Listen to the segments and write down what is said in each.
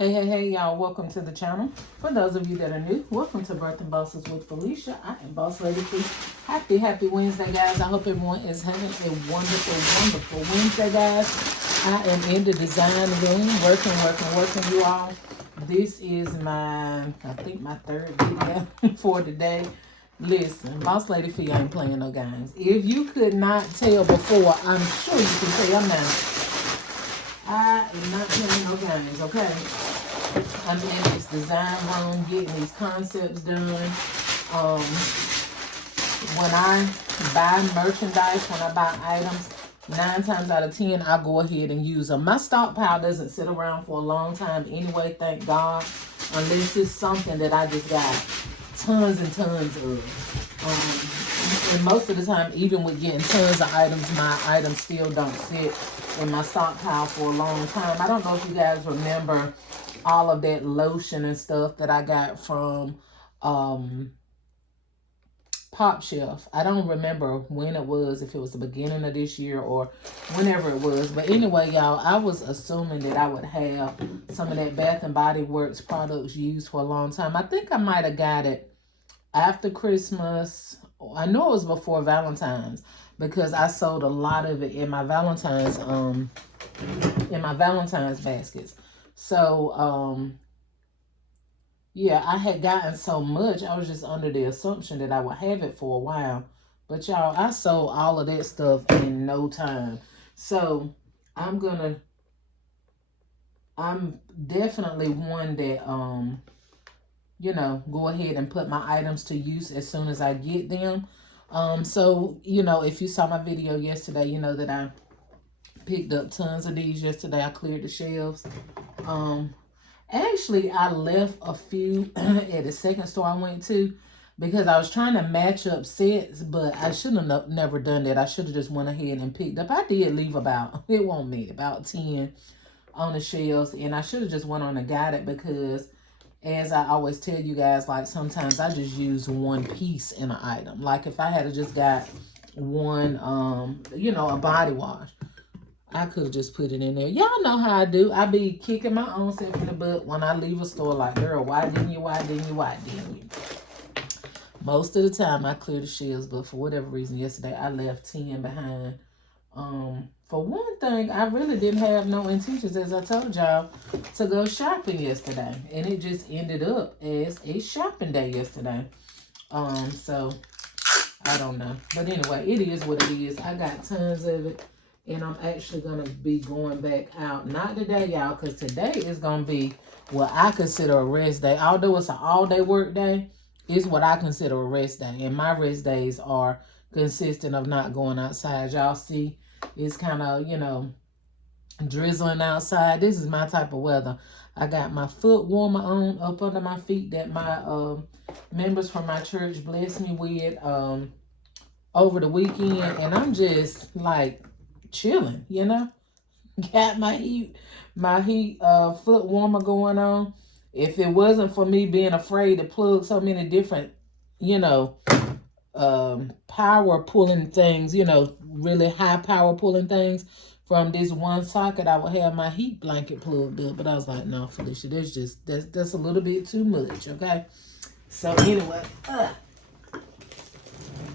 Hey, y'all, welcome to the channel. For those of you that are new, welcome to Birthing Bosses with Felicia. I am Boss Lady Fee. Happy Wednesday, guys. I hope everyone is having a wonderful Wednesday, guys. I am in the design room, working, you all. This is I think my third video for today. Listen, Boss Lady Fee ain't playing no games. If you could not tell before, I'm sure you can tell now. I am not playing no games, okay? I'm in this design room getting these concepts done. When I buy merchandise, when I buy items, 9 times out of 10, I go ahead and use them. My stockpile doesn't sit around for a long time anyway, thank God, unless it's something that I just got tons and tons of. And most of the time, even with getting tons of items, my items still don't sit in my stockpile for a long time. I don't know if you guys remember all of that lotion and stuff that I got from Pop Shelf. I don't remember when it was, if it was the beginning of this year or whenever it was. But anyway, y'all, I was assuming that I would have some of that Bath and Body Works products used for a long time. I think I might have got it after Christmas. I know it was before Valentine's because I sold a lot of it in my Valentine's baskets. So yeah, I had gotten so much, I was just under the assumption that I would have it for a while. But y'all, I sold all of that stuff in no time. So I'm definitely one that go ahead and put my items to use as soon as I get them. So, if you saw my video yesterday, you know that I picked up tons of these yesterday. I cleared the shelves. Actually, I left a few at the second store I went to because I was trying to match up sets, but I should have never done that. I should have just went ahead and picked up. I did leave about 10 on the shelves, and I should have just went on and got it because, as I always tell you guys, like sometimes I just use one piece in an item. Like if I had just got one, a body wash, I could have just put it in there. Y'all know how I do. I be kicking my own self in the butt when I leave a store like, girl, why didn't you? Most of the time I clear the shelves, but for whatever reason yesterday I left 10 behind. For one thing, I really didn't have no intentions, as I told y'all, to go shopping yesterday. And it just ended up as a shopping day yesterday. So I don't know. But anyway, it is what it is. I got tons of it. And I'm actually going to be going back out. Not today, y'all, because today is going to be what I consider a rest day. Although it's an all-day work day, it's what I consider a rest day. And my rest days are consistent of not going outside. Y'all see, it's kind of, drizzling outside. This is my type of weather. I got my foot warmer on up under my feet that my members from my church blessed me with over the weekend. And I'm just like chilling, got my heat foot warmer going on. If it wasn't for me being afraid to plug so many different power pulling things, really high power pulling things from this one socket, I would have my heat blanket plugged up. But I was like, no, Felicia, that's a little bit too much, okay? So anyway,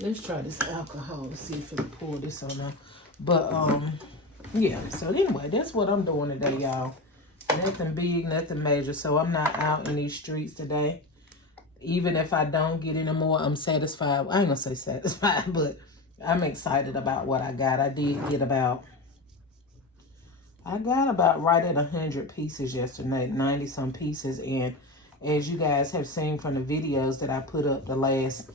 let's try this alcohol to see if it'll pour this on now. But yeah, so anyway, that's what I'm doing today, y'all. Nothing big, nothing major. So I'm not out in these streets today. Even if I don't get any more, I'm satisfied. I ain't gonna say satisfied, but I'm excited about what I got. I got about right at 100 pieces yesterday, 90 some pieces. And as you guys have seen from the videos that I put up the last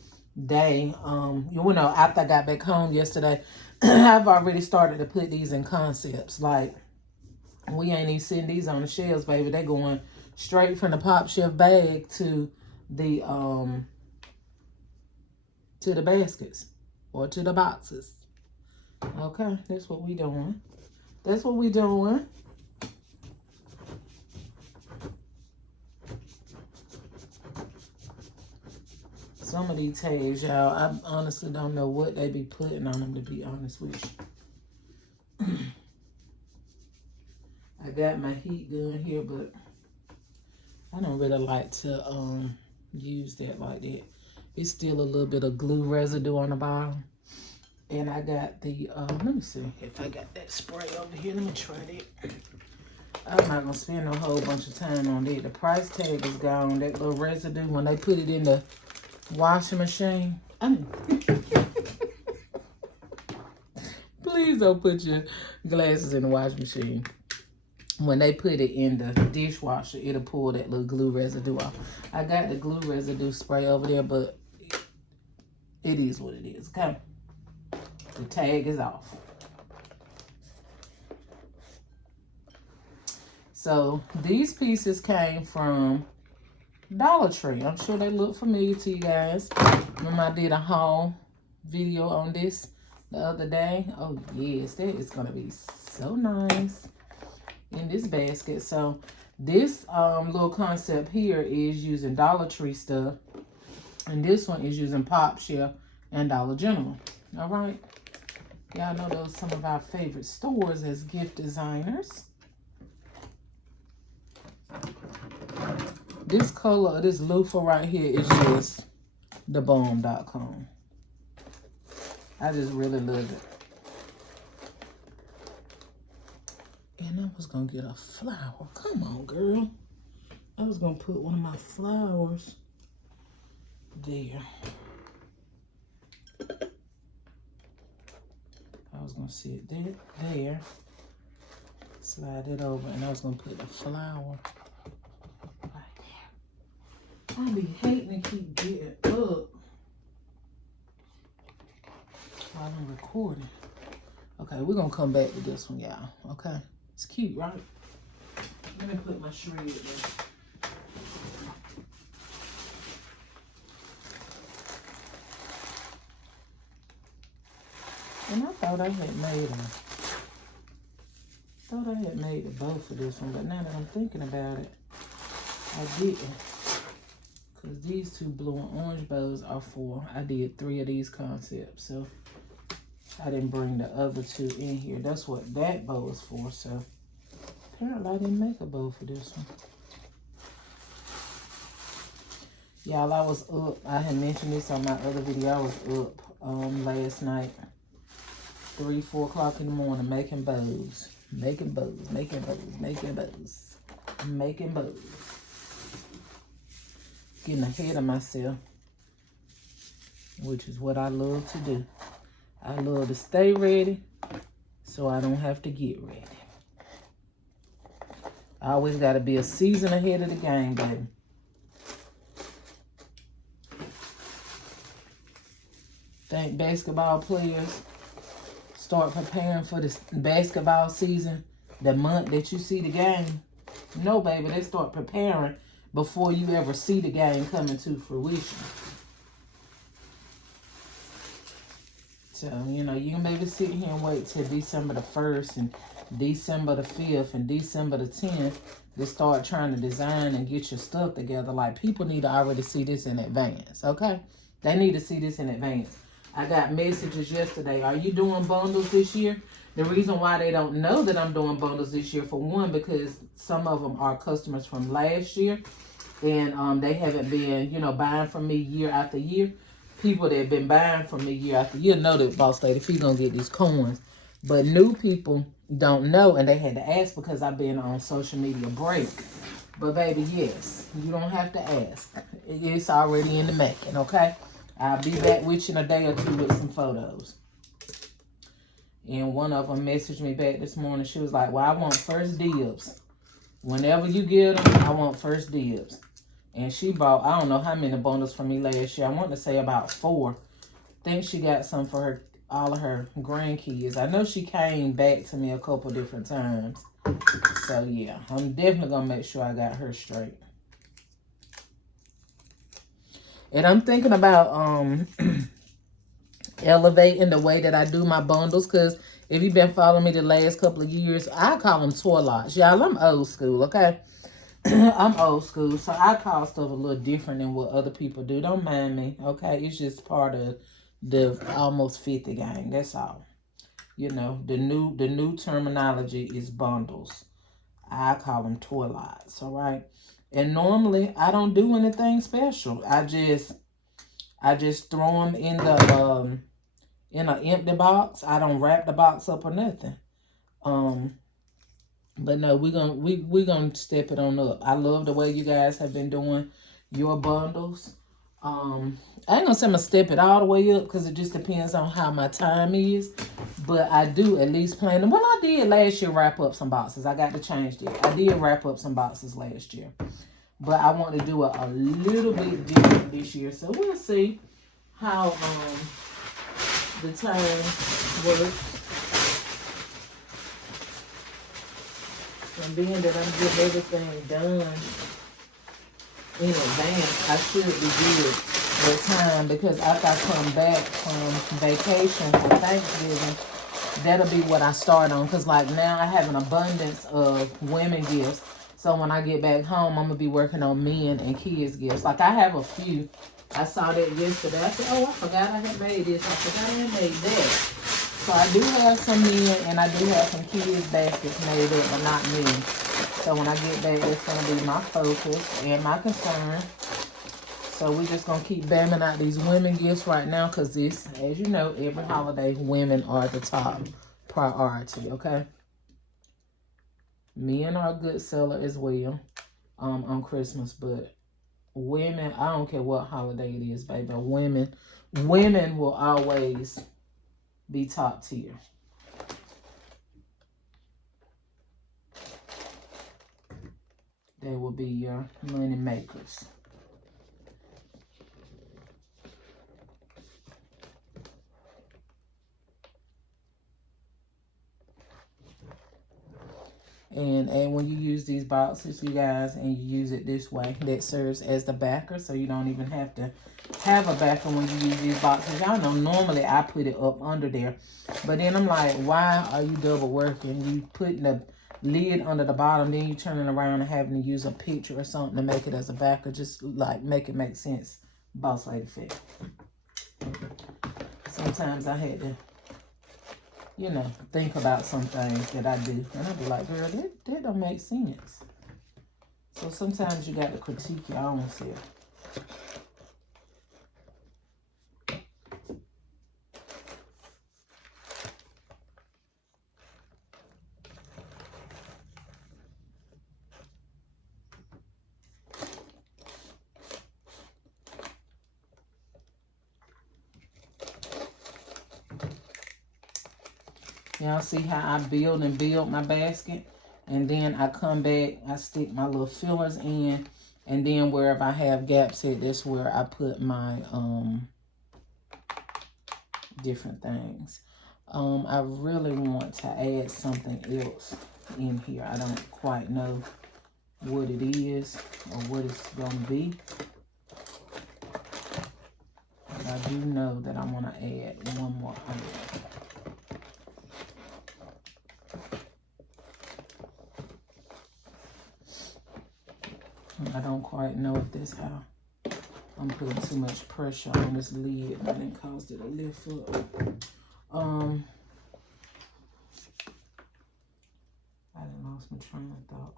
day, after I got back home yesterday, I've already started to put these in concepts. Like, we ain't even sitting these on the shelves, baby. They're going straight from the Pop Shelf bag to the baskets or to the boxes. Okay, that's what we doing. Some of these tags, y'all, I honestly don't know what they be putting on them, to be honest with you. I got my heat gun here, but I don't really like to use that like that. It's still a little bit of glue residue on the bottom. And I got the, let me see if I got that spray over here. Let me try that. I'm not going to spend a whole bunch of time on that. The price tag is gone. That little residue, when they put it in the washing machine. Please don't put your glasses in the washing machine. When they put it in the dishwasher, it'll pull that little glue residue off. I got the glue residue spray over there, but it is what it is, okay? The tag is off. So these pieces came from Dollar Tree. I'm sure they look familiar to you guys. Remember I did a haul video on this the other day? Oh yes, that is gonna be so nice in this basket. So this little concept here is using Dollar Tree stuff, and this one is using Pop Shell and Dollar General. All right, y'all know those are some of our favorite stores as gift designers. This color, this loofah right here is just thebomb.com. I just really love it. And I was gonna get a flower. Come on, girl. I was gonna put one of my flowers there. I was gonna sit there, slide it over, and I was gonna put the flower right there. I be hating to keep getting up while I'm recording. Okay, we're gonna come back to this one, y'all. Okay, it's cute, right? Let me put my shred there. And I thought I had made them. Thought I had made the bow for this one, but now that I'm thinking about it, I didn't. Because these two blue and orange bows are for, I did 3 of these concepts, so I didn't bring the other 2 in here. That's what that bow is for, so apparently I didn't make a bow for this one. Y'all, I was up. I had mentioned this on my other video. I was up last night, 3, 4 o'clock in the morning, making bows. Making bows, making bows, making bows, making bows. Getting ahead of myself, which is what I love to do. I love to stay ready so I don't have to get ready. I always got to be a season ahead of the game, baby. Think basketball players start preparing for this basketball season the month that you see the game? No, baby, they start preparing before you ever see the game coming to fruition. So, you know, you can maybe sit here and wait till December the 1st and December the 5th and December the 10th to start trying to design and get your stuff together. Like, people need to already see this in advance, okay? They need to see this in advance. I got messages yesterday. Are you doing bundles this year? The reason why they don't know that I'm doing bundles this year, for one, because some of them are customers from last year. And they haven't been, you know, buying from me year after year. People that have been buying from me year after year know that Boss Lady Fee gonna get these coins. But new people don't know, and they had to ask because I've been on social media break. But baby, yes, you don't have to ask. It's already in the making, okay? I'll be back with you in a day or 2 with some photos. And one of them messaged me back this morning. She was like, well, I want first dibs. Whenever you get them, I want first dibs. And she bought, I don't know how many bundles for me last year. I want to say about 4. I think she got some for her, all of her grandkids. I know she came back to me a couple different times. So, yeah, I'm definitely going to make sure I got her straight. And I'm thinking about elevating the way that I do my bundles. Because if you've been following me the last couple of years, I call them toy lots. Y'all, I'm old school, okay? I'm old school, so I call stuff a little different than what other people do. Don't mind me, okay? It's just part of the almost 50 gang. That's all. You know, the new terminology is bundles. I call them toy lots, all right? And normally I don't do anything special. I just throw them in an empty box. I don't wrap the box up or nothing. But no, we're gonna step it on up. I love the way you guys have been doing your bundles. I ain't gonna say I'm gonna step it all the way up because it just depends on how my time is. But I do at least plan to. Well, I did last year wrap up some boxes. I got to change that. I did wrap up some boxes last year. But I want to do it a little bit different this year. So we'll see how the time works. And being that I'm getting everything done in advance, I should be good with time, because after I come back from vacation for Thanksgiving, that'll be what I start on. Because like now I have an abundance of women gifts. So when I get back home, I'm going to be working on men and kids gifts. Like I have a few. I saw that yesterday. I said, oh, I forgot I had made this. I forgot I had made that. So I do have some men and I do have some kids baskets made up, but not me. So when I get back, that's going to be my focus and my concern. So we're just going to keep bamming out these women gifts right now, because this, as you know, every holiday, women are the top priority, okay? Men are a good seller as well on Christmas, but women, I don't care what holiday it is, baby. Women will always be top tier. They will be your money makers. And when you use these boxes, you guys, and you use it this way, that serves as the backer, so you don't even have to have a backer when you use these boxes. Y'all know normally I put it up under there, but then I'm like, why are you double working? You putting the lid under the bottom, then you turning around and having to use a picture or something to make it as a backer. Just like make it make sense, boss lady fit. Sometimes I had to, you know, think about some things that I do. And I'd be like, girl, that don't make sense. So sometimes you got to critique your own self. Y'all see how I build and build my basket? And then I come back, I stick my little fillers in. And then wherever I have gaps at, that's where I put my different things. I really want to add something else in here. I don't quite know what it is or what it's going to be. But I do know that I want to add one more item. I don't quite know if that's how I'm putting too much pressure on this lid and it caused it to lift up. I done lost my train of thought.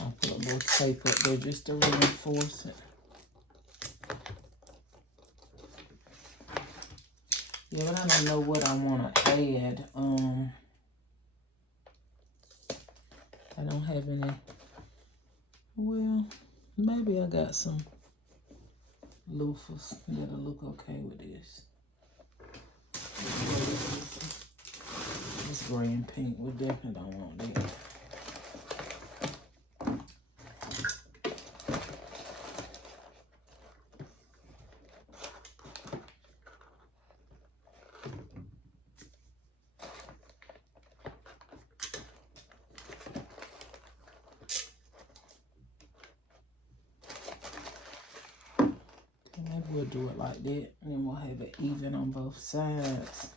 I'll put a little tape up there just to reinforce it. Yeah, but I don't know what I want to add. I don't have any. Well, maybe I got some loofahs that'll look okay with this. This gray and pink, we definitely don't want that. Maybe we'll do it like that, and then we'll have it even on both sides.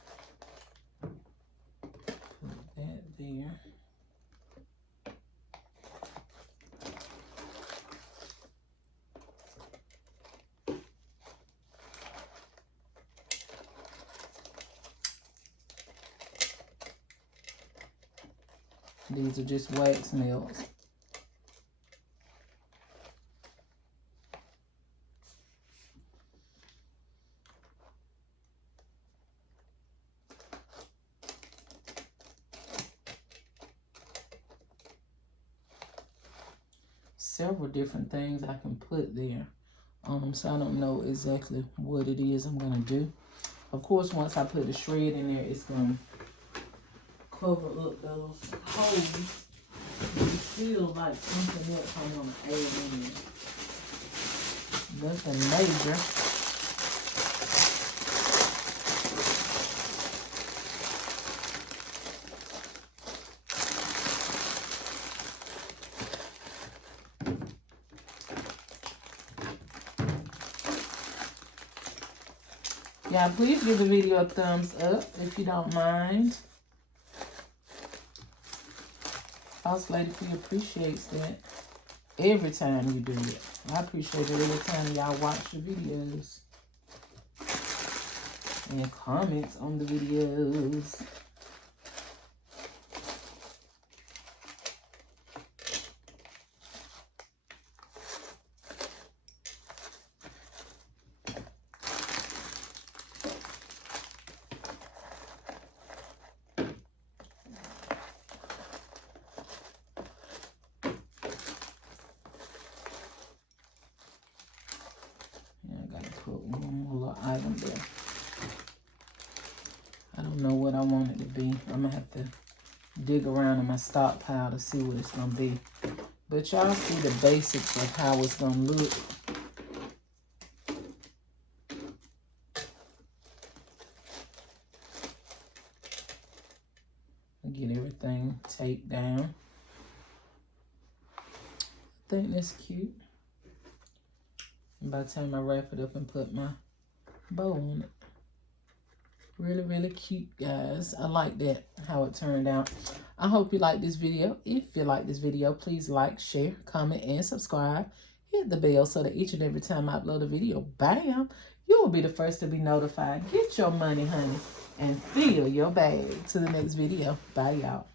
Put that there. These are just wax melts. Several different things I can put there. So I don't know exactly what it is I'm gonna do. Of course, once I put the shred in there, it's gonna cover up those holes. It's still like something else I want to add in there. Nothing major. Yeah, please give the video a thumbs up if you don't mind. Boss Lady P appreciates that every time you do it. I appreciate it every time y'all watch the videos and comments on the videos. Put one more little item there. I don't know what I want it to be. I'm gonna have to dig around in my stockpile to see what it's gonna be. But y'all see the basics of how it's gonna look. Get everything taped down. I think that's cute. And by the time I wrap it up and put my bow on it. Really, really cute, guys. I like that, how it turned out. I hope you like this video. If you like this video, please like, share, comment, and subscribe. Hit the bell so that each and every time I upload a video, bam, you will be the first to be notified. Get your money, honey, and fill your bag. To the next video. Bye, y'all.